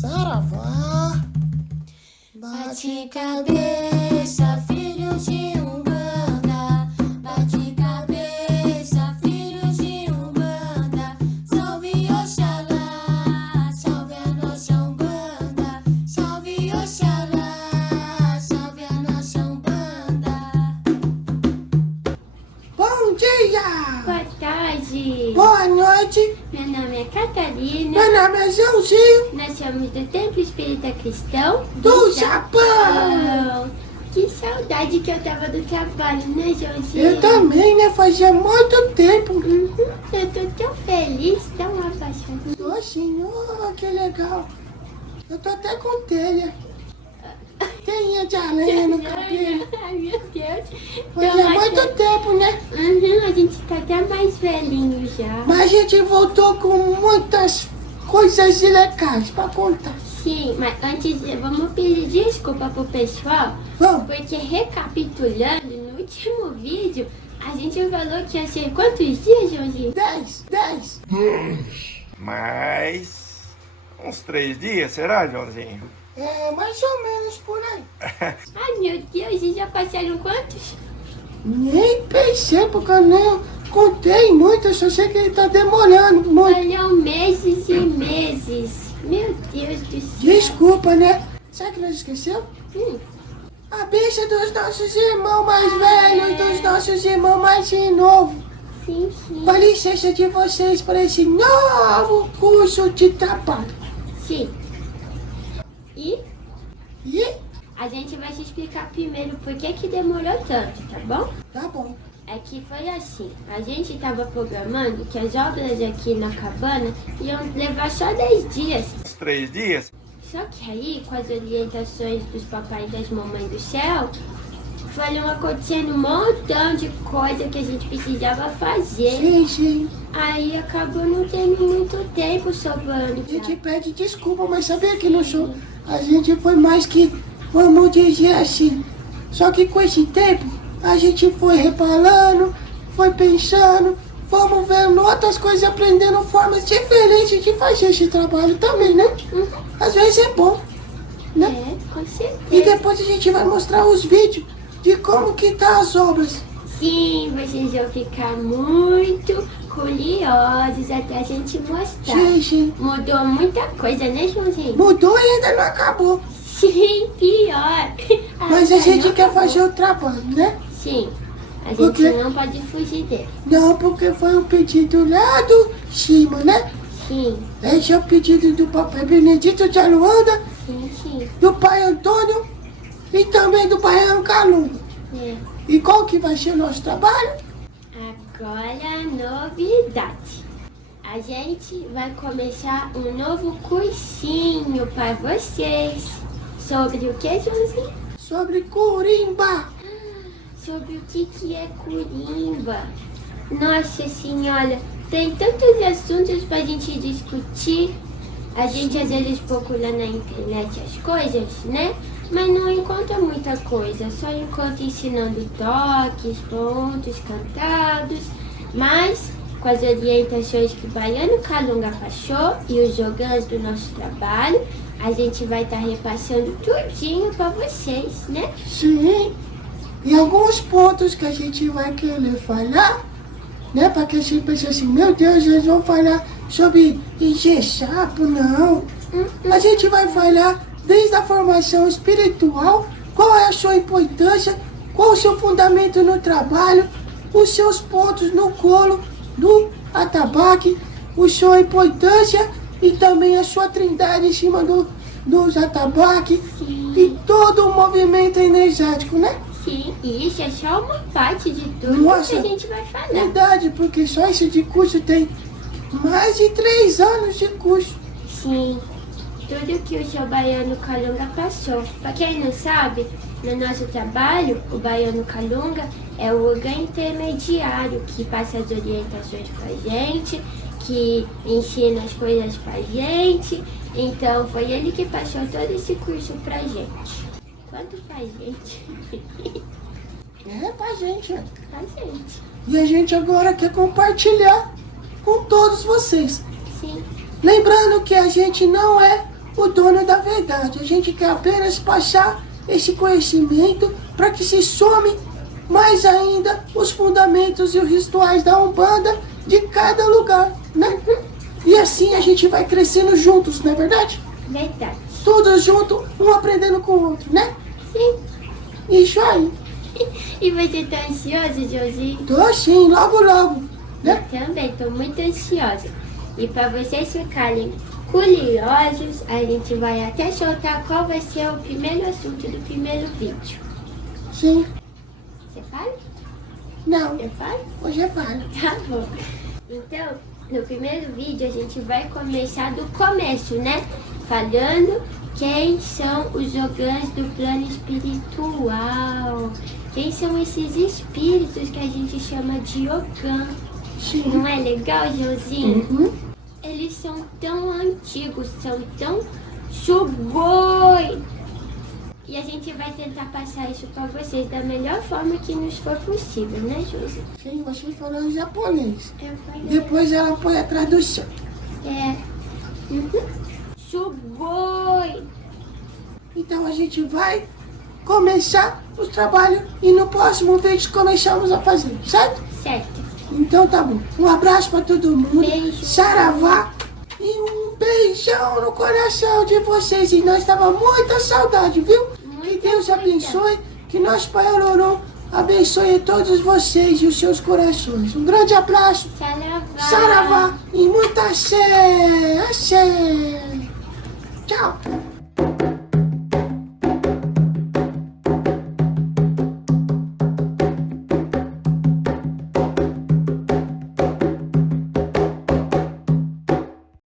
Saravá. Bate cabeça, filhos de Umbanda. Bate cabeça, filhos de Umbanda. Salve Oxalá, salve a nossa Umbanda. Salve Oxalá, salve a nossa Umbanda. Bom dia! Boa tarde! Boa noite! Meu nome é Catarina. Meu nome é Joãozinho Nós somos do Templo Espírita Cristão do Japão! Que saudade que eu tava do trabalho, né, Joãozinho? Eu também, né? Fazia muito tempo. Eu tô tão feliz, tão apaixonada. Tô sim, oh, que legal. Eu tô até com telha. Tenha de aranha no cabelo. Ai, meu Deus. Fazia muito tempo, né? A gente tá até mais velhinho já. Mas a gente voltou com muitas coisas legais pra contar. Sim, mas antes vamos pedir desculpa pro pessoal. Vamos. Porque recapitulando, no último vídeo, a gente falou que ia ser quantos dias, Joãozinho? 10. Mais uns 3 dias, será, Joãozinho? É, mais ou menos por aí. Ai, meu Deus, e já passaram quantos? Nem pensei, porque eu nem contei muito. Eu só sei que ele tá demorando muito. Olham meses e meses. Meu Deus do céu. Desculpa, né? Sabe que nós esqueceu? Hum, A bicha dos nossos irmãos mais velhos e dos nossos irmãos mais novos. sim, sim. Com a licença de vocês para esse novo curso de trabalho. Sim. E E a gente vai te explicar primeiro por que demorou tanto, tá bom? tá bom. É que foi assim, a gente estava programando que as obras aqui na cabana iam levar só 10 dias. Uns 3 dias? Só que aí, com as orientações dos papais e das mamães do céu, foram acontecendo um montão de coisa que a gente precisava fazer. Sim. Aí acabou não tendo muito tempo sobrando. A gente pede desculpa, mas sabia que no show a gente foi mais que, vamos dizer assim. Só que com esse tempo, a gente foi reparando, foi pensando, fomos vendo outras coisas, aprendendo formas diferentes de fazer esse trabalho também, né? Às vezes é bom, né? É, com certeza. E depois a gente vai mostrar os vídeos de como que tá as obras. Sim, vocês vão ficar muito curiosos até a gente mostrar. Sim. Mudou muita coisa, né, Joãozinho? Mudou e ainda não acabou. Sim, pior. Mas a Ai, gente não quer acabou. fazer o trabalho, né? Sim, a gente Por quê? não pode fugir dele. Não, porque foi um pedido lá do cima, né? Sim, Esse é o pedido do papai Benedito de Aluanda, sim. do pai Antônio e também do baiano Calunga. É. E qual que vai ser o nosso trabalho? Agora a novidade. A gente vai começar um novo cursinho para vocês. Sobre o que, Joãozinho? Sobre Corimba. Sobre o que é curimba. Nossa senhora, tem tantos assuntos pra gente discutir. A gente às vezes procura na internet as coisas, né? Mas não encontra muita coisa. Só encontra ensinando toques, pontos, cantados. Mas com as orientações que o Baiano Calunga passou e os jogãs do nosso trabalho, a gente vai estar repassando tudinho pra vocês, né? Sim. E alguns pontos que a gente vai querer falar, né? Para que a gente pense assim, meu Deus, eles vão falar sobre engessapo, não. A gente vai falar desde a formação espiritual, qual é a sua importância, qual o seu fundamento no trabalho, os seus pontos no colo do atabaque, a sua importância e também a sua trindade em cima dos atabaque e todo o movimento energético, né? Sim, e isso é só uma parte de tudo Nossa, que a gente vai falar. Verdade, porque só esse de curso tem mais de 3 anos de curso. Sim, tudo que o seu Baiano Calunga passou. Pra quem não sabe, no nosso trabalho, o Baiano Calunga é o órgão intermediário que passa as orientações pra gente, que ensina as coisas pra gente. Então, foi ele que passou todo esse curso pra gente. Quanto pra gente? É pra gente, né? Pra gente. E a gente agora quer compartilhar com todos vocês. Sim. Lembrando que a gente não é o dono da verdade. A gente quer apenas passar esse conhecimento para que se some mais ainda os fundamentos e os rituais da Umbanda de cada lugar, né? E assim a gente vai crescendo juntos, não é verdade? Verdade. Todos juntos, um aprendendo com o outro, né? Sim. Isso aí. E você tá ansioso, Joãozinho? Tô assim, logo, logo, né? Eu também tô muito ansiosa. E para vocês ficarem curiosos, a gente vai até soltar qual vai ser o primeiro assunto do primeiro vídeo. Sim. Você fala? Não, Eu falo? hoje é fala. Tá bom. Então, no primeiro vídeo a gente vai começar do começo, né? Falando quem são os Ogãs do plano espiritual. Quem são esses espíritos que a gente chama de Ogã. Sim. Não é legal, Joãozinho? Uhum. Eles são tão antigos, são tão sugoi. E a gente vai tentar passar isso para vocês da melhor forma que nos for possível, né, Josi? Sim, você falou em japonês. Eu falei. Depois ela põe a tradução. É. Sugoi. Então a gente vai começar o trabalho e no próximo vídeo começamos a fazer, certo? Certo. Então tá bom. Um abraço pra todo mundo. Beijo. Saravá. E um beijão no coração de vocês. E nós estava muita saudade, viu? Que Deus abençoe. Que nosso Pai Olorum abençoe todos vocês e os seus corações. Um grande abraço. Saravá. Saravá. E muita axé. Axé. Tchau.